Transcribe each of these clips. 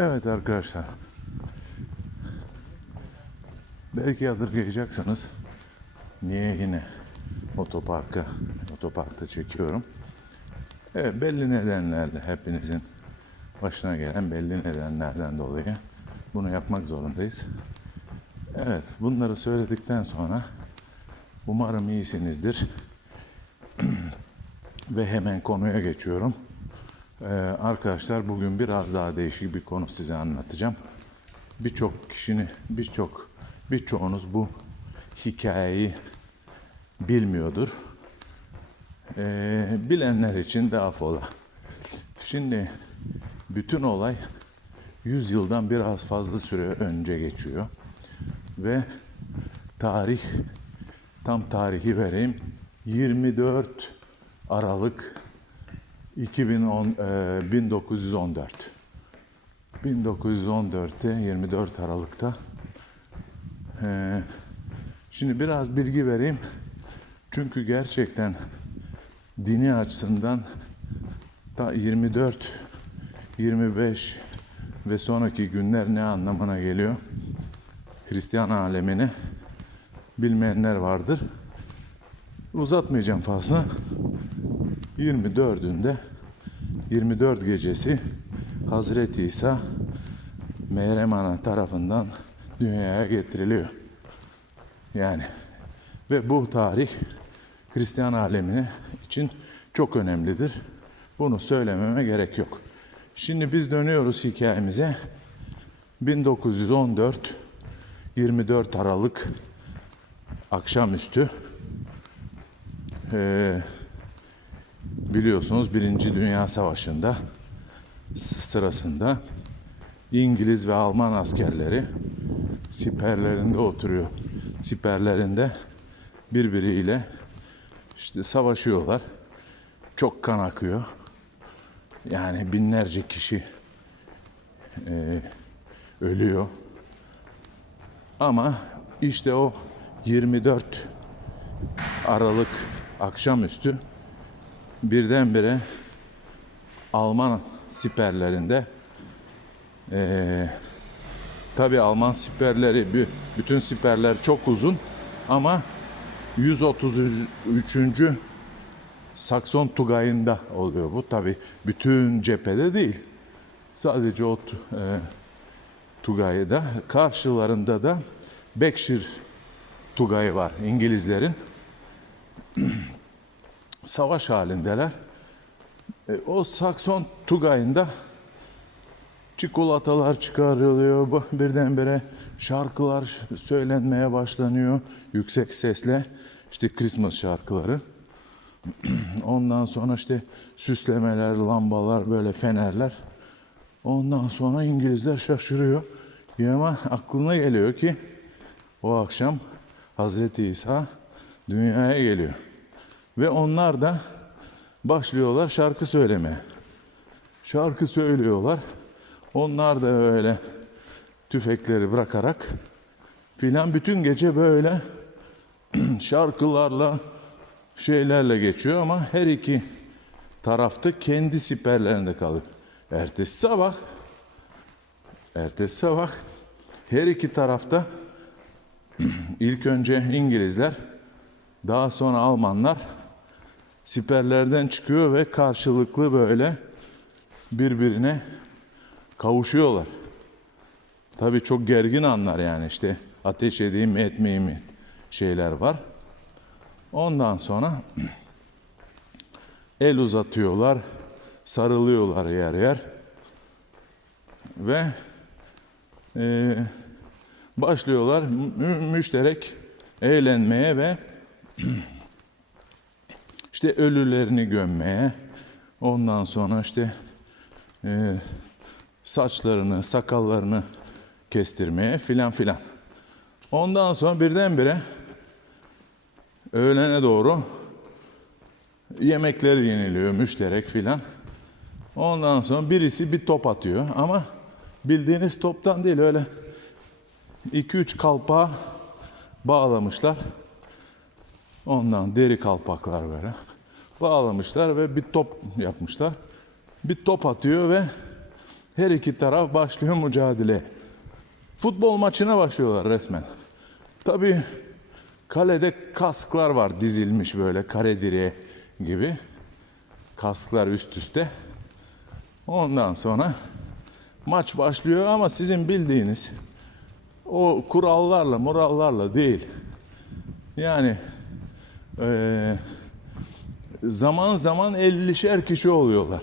Evet arkadaşlar. Belki yadırgayacaksınız. Niye yine otoparka, otoparkta çekiyorum? Evet belli nedenlerle hepinizin başına gelen belli nedenlerden dolayı bunu yapmak zorundayız. Evet bunları söyledikten sonra umarım iyisinizdir. Ve hemen konuya geçiyorum. Ee, arkadaşlar bugün biraz daha değişik bir konu size anlatacağım. Birçok kişinin, birçok, birçoğunuz bu hikayeyi bilmiyordur. Ee, bilenler için de affola. Şimdi bütün olay 100 yıldan biraz fazla süre önce geçiyor. Ve tarih, tam tarihi vereyim. 24 Aralık 2010, e, 1914. 1914'te 24 Aralık'ta e, şimdi biraz bilgi vereyim. Çünkü gerçekten dini açısından ta 24 25 ve sonraki günler ne anlamına geliyor? Hristiyan alemini bilmeyenler vardır. Uzatmayacağım fazla. 24'ünde 24 gecesi Hazreti İsa Meryem Ana tarafından dünyaya getiriliyor. Yani ve bu tarih Hristiyan alemini için çok önemlidir. Bunu söylememe gerek yok. Şimdi biz dönüyoruz hikayemize. 1914 24 Aralık akşamüstü ee, biliyorsunuz Birinci Dünya Savaşı'nda sırasında İngiliz ve Alman askerleri siperlerinde oturuyor. Siperlerinde birbiriyle işte savaşıyorlar. Çok kan akıyor. Yani binlerce kişi e, ölüyor. Ama işte o 24 Aralık akşamüstü birdenbire Alman siperlerinde eee tabi Alman siperleri bü- bütün siperler çok uzun ama 133. Sakson Tugayı'nda oluyor bu tabi bütün cephede değil sadece o tu- eee, Tugayı'da karşılarında da Bekşir Tugayı var İngilizlerin savaş halindeler. E, o Sakson Tugay'ında çikolatalar çıkarılıyor. Birdenbire şarkılar söylenmeye başlanıyor yüksek sesle. İşte Christmas şarkıları. Ondan sonra işte süslemeler, lambalar, böyle fenerler. Ondan sonra İngilizler şaşırıyor. Ama aklına geliyor ki o akşam Hazreti İsa dünyaya geliyor. Ve onlar da başlıyorlar şarkı söylemeye. Şarkı söylüyorlar. Onlar da öyle tüfekleri bırakarak filan bütün gece böyle şarkılarla şeylerle geçiyor ama her iki tarafta kendi siperlerinde kalıyor. Ertesi sabah ertesi sabah her iki tarafta ilk önce İngilizler daha sonra Almanlar siperlerden çıkıyor ve karşılıklı böyle birbirine kavuşuyorlar. Tabii çok gergin anlar yani işte ateş edeyim mi etmeyeyim mi şeyler var. Ondan sonra el uzatıyorlar, sarılıyorlar yer yer ve e, başlıyorlar mü- müşterek eğlenmeye ve işte ölülerini gömmeye, ondan sonra işte e, saçlarını, sakallarını kestirmeye filan filan. Ondan sonra birdenbire öğlene doğru yemekler yeniliyor müşterek filan. Ondan sonra birisi bir top atıyor ama bildiğiniz toptan değil öyle 2-3 kalpağa bağlamışlar. Ondan deri kalpaklar böyle. Bağlamışlar ve bir top yapmışlar. Bir top atıyor ve Her iki taraf başlıyor mücadele. Futbol maçına başlıyorlar resmen. Tabii kalede kasklar var dizilmiş böyle kare direğe gibi. Kasklar üst üste. Ondan sonra maç başlıyor ama sizin bildiğiniz o kurallarla, morallarla değil. Yani eee, zaman zaman 50'şer kişi oluyorlar.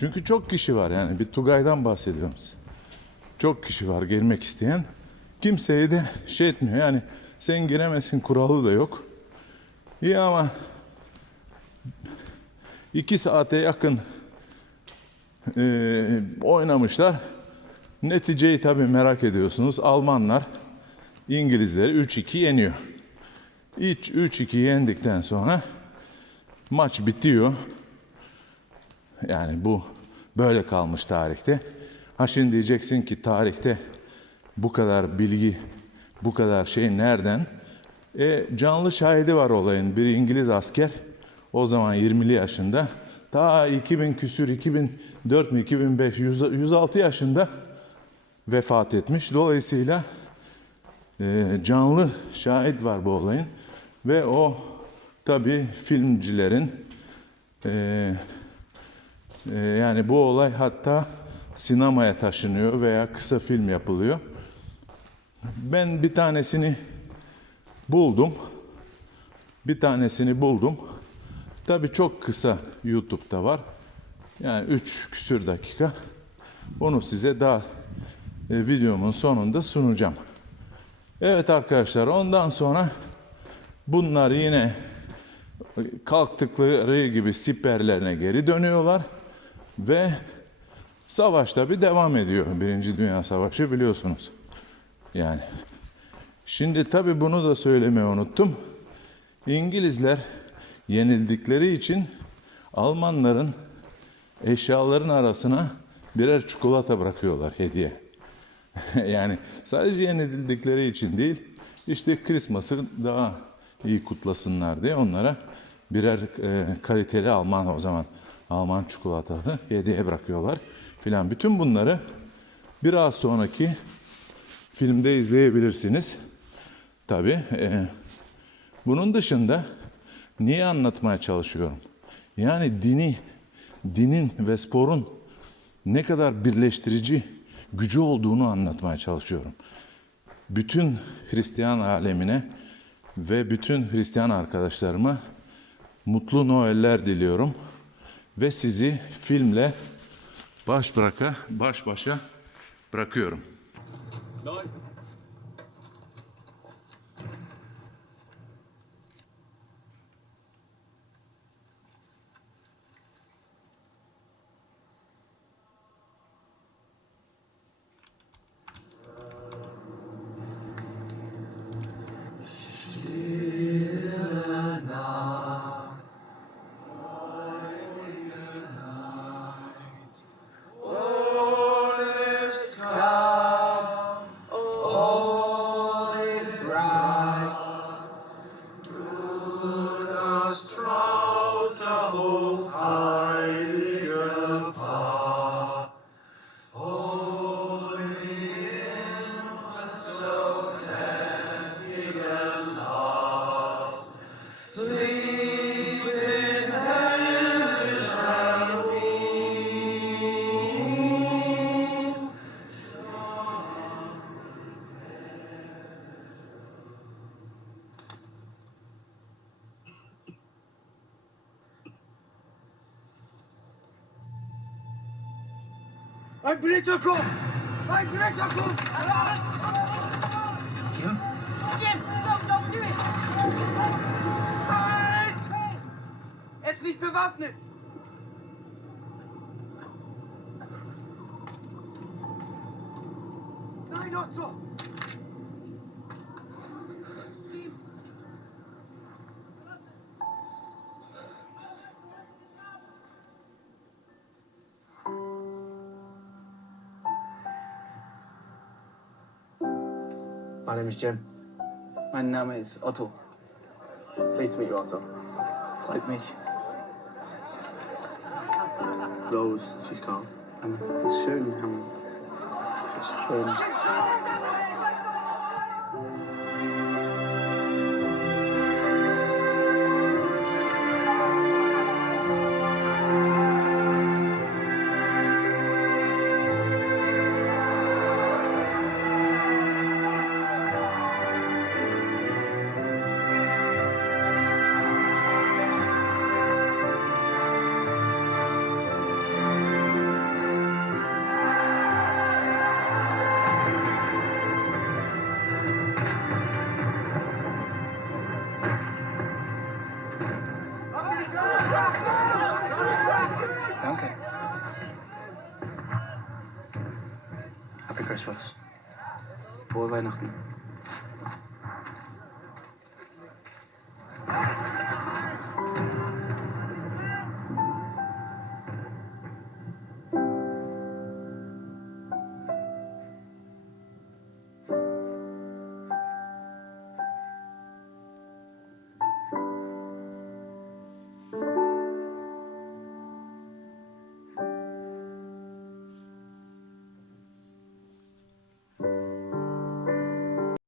Çünkü çok kişi var yani bir Tugay'dan bahsediyorum size. Çok kişi var girmek isteyen. Kimseye de şey etmiyor yani sen giremezsin kuralı da yok. İyi ama iki saate yakın eee, oynamışlar. Neticeyi tabii merak ediyorsunuz. Almanlar İngilizleri 3-2 yeniyor. İç 3-2 yendikten sonra maç bitiyor. Yani bu böyle kalmış tarihte. Ha şimdi diyeceksin ki tarihte bu kadar bilgi, bu kadar şey nereden? E, canlı şahidi var olayın. Bir İngiliz asker o zaman 20'li yaşında. Ta 2000 küsür 2004 mü 2005 100 106 yaşında vefat etmiş. Dolayısıyla e, canlı şahit var bu olayın ve o tabi filmcilerin e, e, yani bu olay hatta sinemaya taşınıyor veya kısa film yapılıyor. Ben bir tanesini buldum. Bir tanesini buldum. Tabi çok kısa YouTube'da var. Yani 3 küsür dakika. Onu size daha e, videomun sonunda sunacağım. Evet arkadaşlar ondan sonra bunlar yine kalktıkları gibi siperlerine geri dönüyorlar ve savaş tabi devam ediyor. Birinci Dünya Savaşı biliyorsunuz. Yani şimdi tabi bunu da söylemeyi unuttum. İngilizler yenildikleri için Almanların eşyaların arasına birer çikolata bırakıyorlar hediye. yani sadece yenildikleri için değil, işte Christmas'ı daha iyi kutlasınlar diye onlara birer e, kaliteli Alman o zaman Alman çikolatalı hediye bırakıyorlar filan. Bütün bunları biraz sonraki filmde izleyebilirsiniz. Tabi bunun dışında niye anlatmaya çalışıyorum? Yani dini, dinin ve sporun ne kadar birleştirici gücü olduğunu anlatmaya çalışıyorum. Bütün Hristiyan alemine ve bütün Hristiyan arkadaşlarıma mutlu Noeller diliyorum ve sizi filmle baş bıraka baş başa bırakıyorum. Nein. Ein Blitzer kommt! Ein Blitzer kommt! Jim, don't, don't do it! Halt! Er ist nicht bewaffnet! Nein, Otto! My name is Jim. Mein Name ist Otto. Pleased to meet you, Otto. Freut mich. Rose, she's called. Ist schön. Das schön. Danke. Happy Christmas. Frohe Weihnachten.